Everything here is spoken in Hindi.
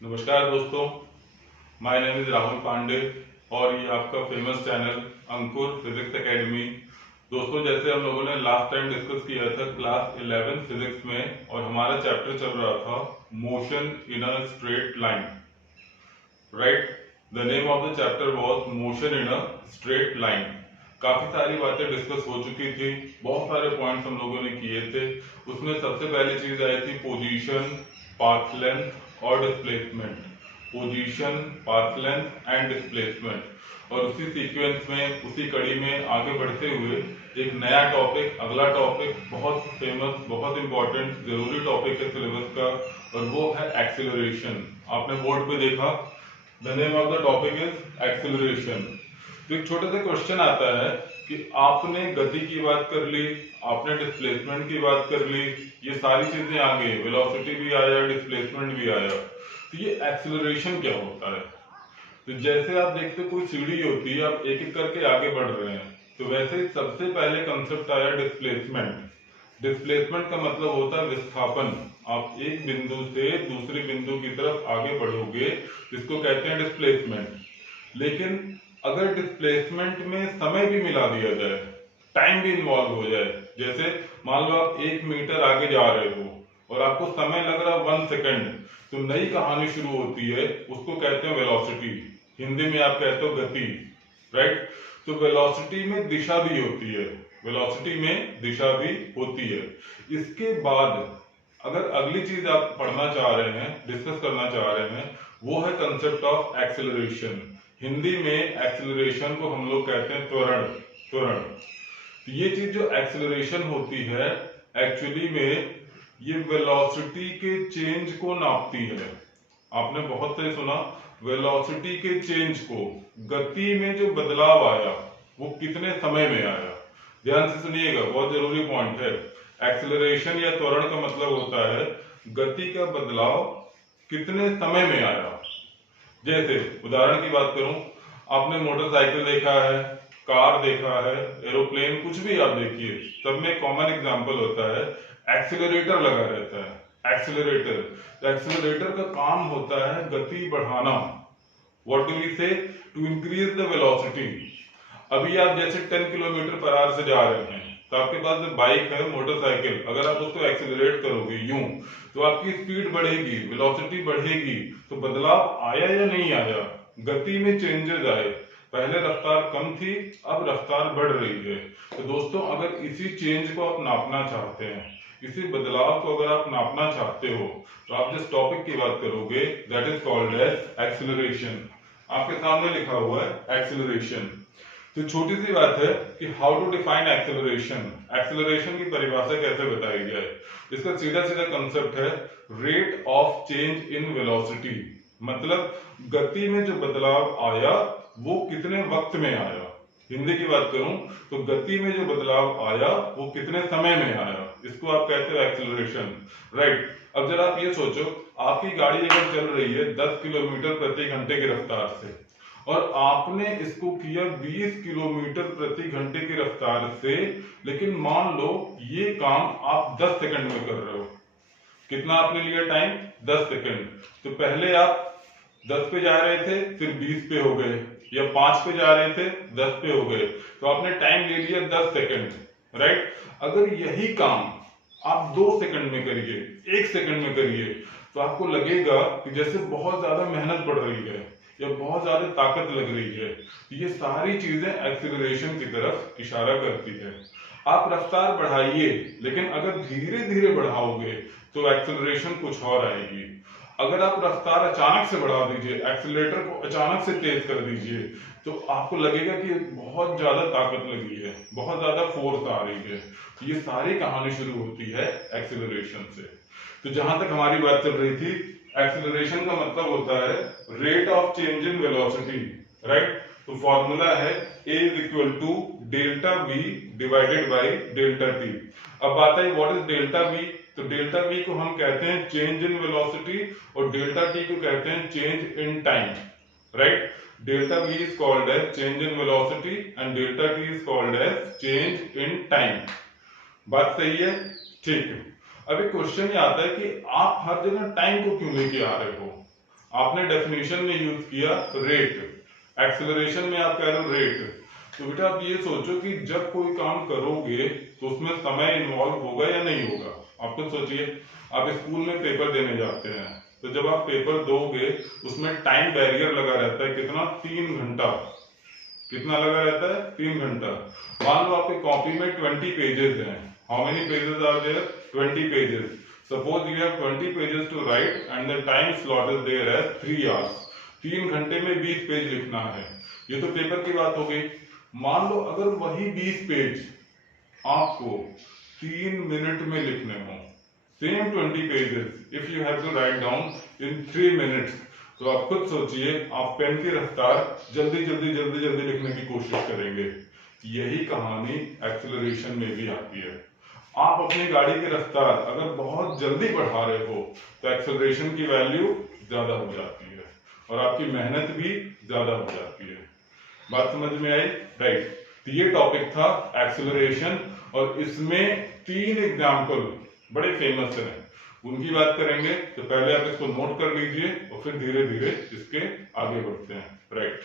नमस्कार दोस्तों, my name is Rahul Pandey और ये आपका famous channel Ankur physics academy. दोस्तों, जैसे हम लोगों ने लास्ट टाइम डिस्कस किया था क्लास 11 फिजिक्स में और हमारा चैप्टर चल रहा था motion in a straight line, right. The name of the chapter was motion in a straight line. काफी सारी बातें डिस्कस हो चुकी थी, बहुत सारे पॉइंट्स हम लोगों ने किए थे। उसमें सबसे पहली चीज आई थी पोजीशन, पाथ लेंथ और displacement. Position, path length and displacement. और उसी सीक्वेंस में, उसी कड़ी में आगे बढ़ते हुए एक नया टॉपिक, अगला टॉपिक बहुत फेमस, बहुत इंपॉर्टेंट, जरूरी टॉपिक है सिलेबस का, और वो है एक्सेलरेशन। आपने बोर्ड पे देखा, the name of the topic is acceleration. तो एक छोटा सा क्वेश्चन आता है कि आपने गति की बात कर ली, आपने डिस्प्लेसमेंट की बात कर ली, ये सारी चीजें आ गई, वेलोसिटी भी आया, डिस्प्लेसमेंट भी आया, तो ये एक्सेलरेशन क्या होता है? तो जैसे आप देखते कोई सीढ़ी होती है, आप एक एक करके आगे बढ़ रहे हैं, तो वैसे ही सबसे पहले कंसेप्ट आया डिस्प्लेसमेंट। डिस्प्लेसमेंट का मतलब होता है विस्थापन। आप एक बिंदु से दूसरे बिंदु की तरफ आगे बढ़ोगे, जिसको कहते हैं डिस्प्लेसमेंट। लेकिन अगर डिस्प्लेसमेंट में समय भी मिला दिया जाए, टाइम भी इन्वॉल्व हो जाए, जैसे मान लो आप 1 मीटर आगे जा रहे हो और आपको समय लग रहा है 1 सेकंड, तो नई कहानी शुरू होती है, उसको कहते हैं वेलोसिटी। हिंदी में आप कहते हो गति, राइट। तो वेलोसिटी में दिशा भी होती है, वेलोसिटी में दिशा भी होती है। इसके बाद अगर अगली चीज आप पढ़ना चाह रहे हैं, डिस्कस करना चाह रहे हैं, वो है कंसेप्ट ऑफ एक्सेलरेशन। हिंदी में एक्सेलरेशन को हम लोग कहते हैं त्वरण। त्वरण, तो ये चीज जो एक्सेलरेशन होती है, एक्चुअली में ये वेलोसिटी के चेंज को नापती है। आपने बहुत सही सुना, वेलोसिटी के चेंज को, गति में जो बदलाव आया वो कितने समय में आया। ध्यान से सुनिएगा, बहुत जरूरी पॉइंट है। एक्सेलरेशन या त्वरण का मतलब होता है गति का बदलाव कितने समय में आया। जैसे उदाहरण की बात करूं, आपने मोटरसाइकिल देखा है, कार देखा है, एरोप्लेन, कुछ भी आप देखिए, सब में कॉमन एग्जांपल होता है एक्सीलरेटर लगा रहता है। एक्सीलरेटर, तो एक्सीलरेटर का काम होता है गति बढ़ाना। व्हाट डू वी से, टू इंक्रीज द वेलोसिटी। अभी आप जैसे 10 किलोमीटर पर आवर से जा रहे हैं, तो आपके पास जो बाइक है, मोटरसाइकिल, अगर आप उसको एक्सीलरेट करोगे यूं, तो आपकी स्पीड बढ़ेगी, वेलोसिटी बढ़ेगी। तो बदलाव आया या नहीं आया, गति में चेंजेस आए। पहले रफ्तार कम थी, अब रफ्तार बढ़ रही है। तो दोस्तों, अगर इसी चेंज को आप नापना चाहते हैं, इसी बदलाव को अगर आप नापना चाहते हो, तो आप जिस टॉपिक की बात करोगे that is called as acceleration. आपके सामने लिखा हुआ है एक्सेलरेशन। तो छोटी सी बात है कि how to define acceleration. Acceleration की परिभाषा कैसे बताई जाए? इसका सीधा सीधा कंसेप्ट है rate of change in velocity. मतलब गति में जो बदलाव आया वो कितने वक्त में आया। हिंदी की बात करूं तो गति में जो बदलाव आया वो कितने समय में आया, इसको आप कहते हो एक्सेलरेशन, राइट। अब जरा आप ये सोचो, आपकी गाड़ी अगर चल रही है 10 किलोमीटर प्रति घंटे की रफ्तार से, और आपने इसको किया 20 किलोमीटर प्रति घंटे की रफ्तार से, लेकिन मान लो ये काम आप 10 सेकंड में कर रहे हो। कितना आपने लिया टाइम? 10 सेकंड। तो पहले आप 10 पे जा रहे थे, फिर 20 पे हो गए, या 5 पे जा रहे थे, 10 पे हो गए, तो आपने टाइम ले लिया 10 सेकंड, राइट। अगर यही काम आप 2 सेकंड में करिए, 1 सेकंड में करिए, तो आपको लगेगा कि जैसे बहुत ज्यादा मेहनत पड़ रही है या बहुत ज्यादा ताकत लग रही है। ये सारी चीजें एक्सीलरेशन की तरफ इशारा करती है। आप रफ्तार बढ़ाइए, लेकिन अगर धीरे धीरे बढ़ाओगे तो एक्सीलरेशन कुछ और आएगी। अगर आप रफ्तार अचानक से बढ़ा दीजिए, एक्सीलरेटर को अचानक से तेज कर दीजिए, तो आपको लगेगा कि बहुत ज्यादा ताकत लगी है, बहुत ज्यादा फोर्स आ रही है। ये सारी कहानी शुरू होती है एक्सीलरेशन से। तो जहां तक हमारी बात चल रही थी, एक्सीलरेशन का मतलब होता है rate of change in velocity, right. तो फॉर्मूला है a is equal to delta v divided by delta t। अब बात आई व्हाट इज डेल्टा v। तो डेल्टा v को हम कहते हैं चेंज इन वेलोसिटी, और डेल्टा t को कहते हैं change in time, right. Delta v is called as change in velocity and delta t is called as change in time. बात सही है? ठीक है। अभी क्वेश्चन ये आता है कि आप हर जगह टाइम को क्यों लेके आ रहे हो? आपने डेफिनेशन में यूज किया रेट, एक्सेलरेशन में आप कह रहे हो रेट। तो बेटा आप ये सोचो कि जब कोई काम करोगे तो उसमें समय इन्वॉल्व होगा या नहीं होगा। आप खुद सोचिए, आप स्कूल में पेपर देने जाते हैं, तो जब आप पेपर दोगे उसमें टाइम बैरियर लगा रहता है, कितना, 3 घंटा। कितना लगा रहता है? 3 घंटा। मान लो आपकी कॉपी में 20 पेजेस हैं। How many pages are there? 20 pages. Suppose you have 20 pages to write and the time slot is there as 3 hours. 3 घंटे में 20 पेज लिखना है। ये तो पेपर की बात हो गई। मान लो अगर वही 20 पेज आपको 3 मिनट में लिखने हो, same 20 pages if you have to write down in 3 minutes, तो आप खुद सोचिए आप पेन की रफ्तार जल्दी जल्दी जल्दी जल्दी लिखने की कोशिश करेंगे। यही कहानी एक्सेलरेशन में भी आती है। आप अपनी गाड़ी की रफ्तार अगर बहुत जल्दी बढ़ा रहे हो तो एक्सेलरेशन की वैल्यू ज्यादा हो जाती है और आपकी मेहनत भी ज्यादा हो जाती है। बात समझ में आई? राइट। तो ये टॉपिक था एक्सेलरेशन और इसमें 3 एग्जाम्पल बड़े फेमस हैं, उनकी बात करेंगे। तो पहले आप इसको नोट कर लीजिए और फिर धीरे धीरे इसके आगे बढ़ते हैं। राइट।